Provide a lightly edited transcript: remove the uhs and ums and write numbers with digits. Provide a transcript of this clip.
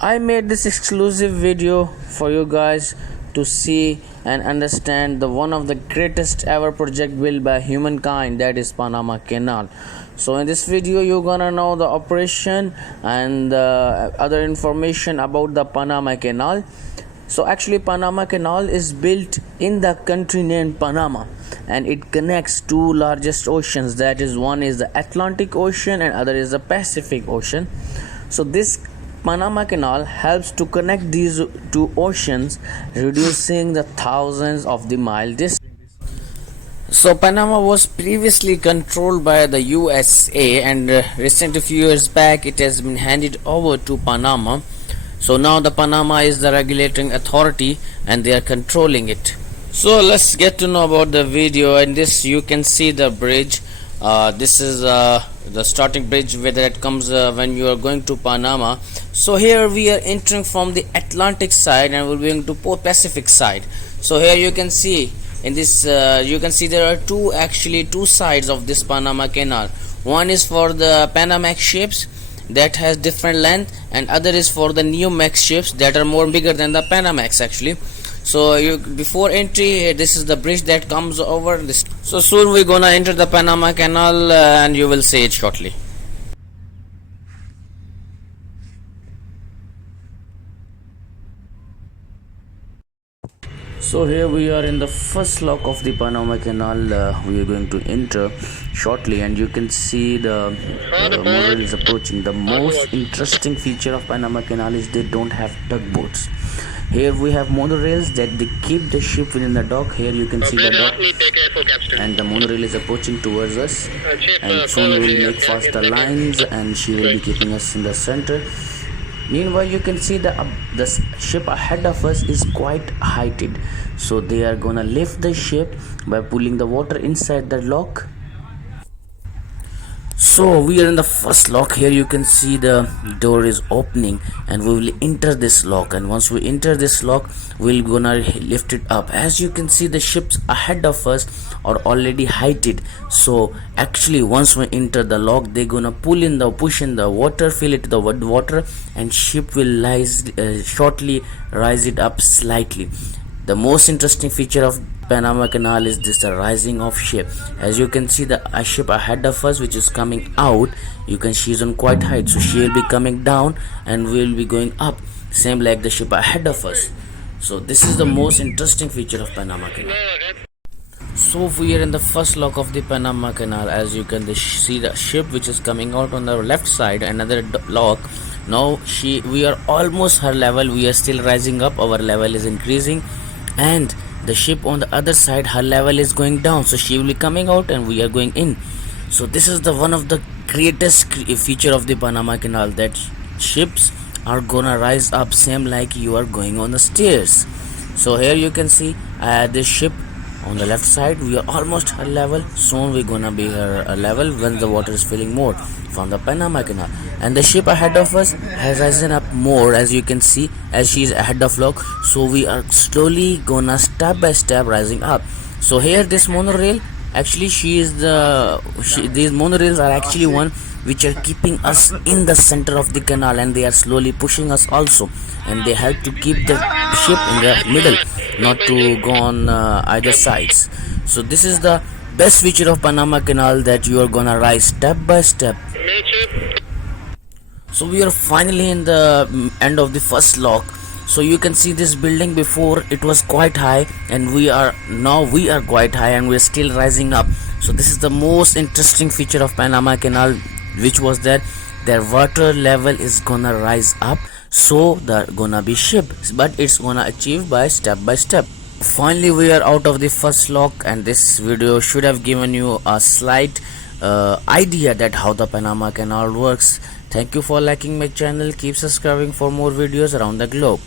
I made this exclusive video for you guys to see and understand the one of the greatest ever project built by humankind, that is Panama Canal. So in this video you're gonna know the operation and other information about the Panama Canal. So actually Panama Canal is built in the country named Panama, and it connects two largest oceans, that is one is the Atlantic Ocean and other is the Pacific Ocean. So this Panama Canal helps to connect these two oceans, reducing the thousands of the mile distance. So Panama was previously controlled by the USA, and recently a few years back it has been handed over to Panama. So now the Panama is the regulating authority and they are controlling it. So let's get to know about the video. In this you can see the bridge. This is the starting bridge where that comes when you are going to Panama. So here we are entering from the Atlantic side and we're going to Pacific side. So here you can see in this you can see there are two sides of this Panama Canal. One is for the Panamax ships that has different length, and other is for the Neomax ships that are more bigger than the Panamax actually. So before entry, this is the bridge that comes over this. So soon we're gonna enter the Panama Canal and you will see it shortly. So here we are in the first lock of the Panama Canal. We are going to enter shortly, and you can see the monorail is approaching. The most interesting feature of Panama Canal is they don't have tugboats. Here we have monorails that they keep the ship within the dock. Here you can see the dock, and the monorail is approaching towards us, and soon we will make faster lines and she will be keeping us in the center. Meanwhile you can see the ship ahead of us is quite heighted, so they are gonna lift the ship by pulling the water inside the lock. So we are in the first lock. Here you can see the door is opening and we will enter this lock, and once we enter this lock we're gonna lift it up. As you can see, the ships ahead of us are already heighted, so actually once we enter the lock they're gonna push in the water, fill it with the water, and ship will shortly rise it up slightly. The most interesting feature of Panama Canal is this, the rising of ship. As you can see, the ship ahead of us which is coming out, you can see is on quite height, so she will be coming down and we will be going up, same like the ship ahead of us. So this is the most interesting feature of Panama Canal. So we are in the first lock of the Panama Canal. As you can see the ship which is coming out on the left side, another lock. Now we are almost her level, we are still rising up, our level is increasing, and the ship on the other side, her level is going down, so she will be coming out and we are going in. So this is the one of the greatest feature of the Panama Canal, that ships are gonna rise up same like you are going on the stairs. So here you can see this ship on the left side, we are almost her level. Soon we're gonna be her level when the water is filling more from the Panama Canal, and the ship ahead of us has risen up more, as you can see, as she is ahead of lock. So we are slowly gonna step by step rising up. So here this monorail, actually these monorails are actually one which are keeping us in the center of the canal, and they are slowly pushing us also, and they help to keep the ship in the middle, not to go on either sides. So this is the best feature of Panama Canal, that you are gonna rise step by step. So we are finally in the end of the first lock. So you can see this building, before it was quite high, and we are quite high and we are still rising up. So this is the most interesting feature of Panama Canal, which was that their water level is gonna rise up, so they're gonna be ship, but it's gonna achieve by step. Finally we are out of the first lock, and this video should have given you a slight idea that how the Panama Canal works. Thank you for liking my channel. Keep subscribing for more videos around the globe.